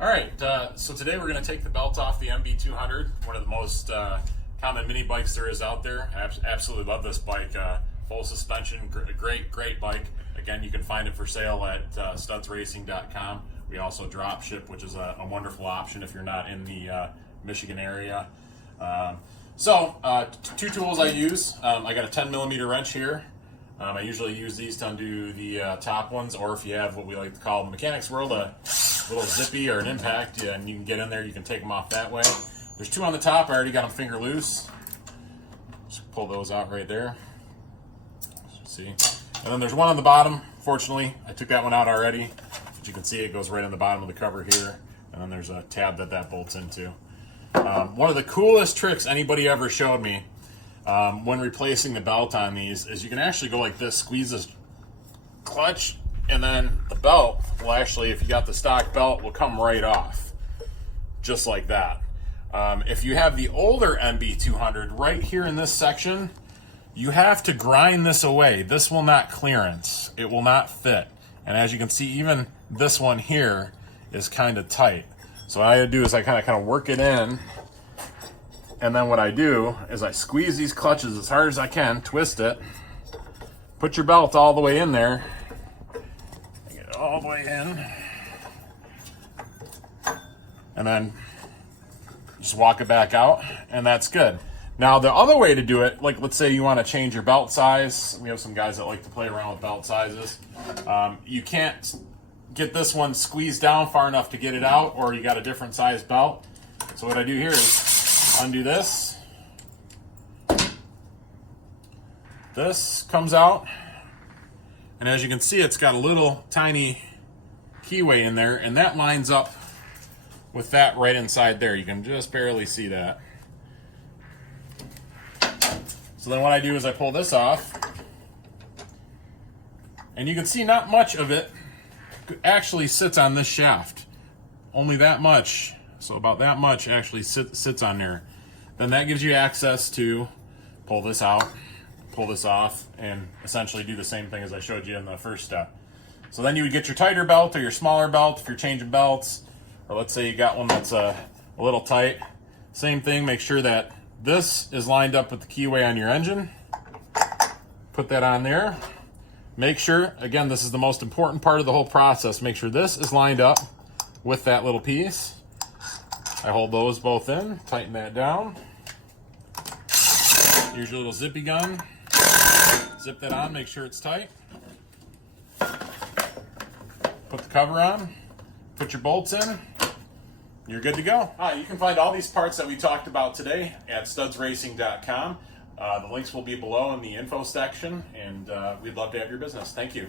All right, so today we're going to take the belt off the MB200, one of the most common mini bikes there is out there. I absolutely love this bike. Full suspension, great bike. Again, you can find it for sale at studsracing.com. We also drop ship, which is a wonderful option if you're not in the Michigan area. Two tools I use. I got a 10 millimeter wrench here. I usually use these to undo the top ones, or if you have what we like to call in the mechanics world a little zippy or an impact, and you can get in there, you can take them off that way. There's two on the top. I already got them finger loose. Just pull those out right there. See, and then there's one on the bottom. Fortunately, I took that one out already. As you can see, it goes right on the bottom of the cover here, and then there's a tab that bolts into. One of the coolest tricks anybody ever showed me when replacing the belt on these is you can actually go like this, squeeze this clutch, and then the belt will actually, if you got the stock belt, will come right off, just like that. If you have the older MB200, right here in this section, you have to grind this away. This will not clearance. It will not fit. And as you can see, even this one here is kind of tight. So what I do is I kind of work it in, and then what I do is I squeeze these clutches as hard as I can, twist it, put your belt all the way in there, get it all the way in, and then just walk it back out, and that's good. Now the other way to do it, like let's say you want to change your belt size. We have some guys that like to play around with belt sizes. You can't get this one squeezed down far enough to get it out, or you got a different size belt. So what I do here is undo this. This comes out, and as you can see, it's got a little tiny keyway in there, and that lines up with that right inside there. You can just barely see that. So then what I do is I pull this off, and you can see not much of it actually sits on this shaft. Only that much. So about that much actually sits on there. Then that gives you access to pull this out, pull this off, and essentially do the same thing as I showed you in the first step. So then you would get your tighter belt or your smaller belt if you're changing belts, or let's say you got one that's a little tight. Same thing, make sure that this is lined up with the keyway on your engine. Put that on there. Make sure, again, this is the most important part of the whole process, make sure this is lined up with that little piece. I hold those both in, tighten that down. Here's your little zippy gun. Zip that on, make sure it's tight. Put the cover on, put your bolts in, you're good to go. You can find all these parts that we talked about today at studsracing.com. The links will be below in the info section, and we'd love to have your business. Thank you.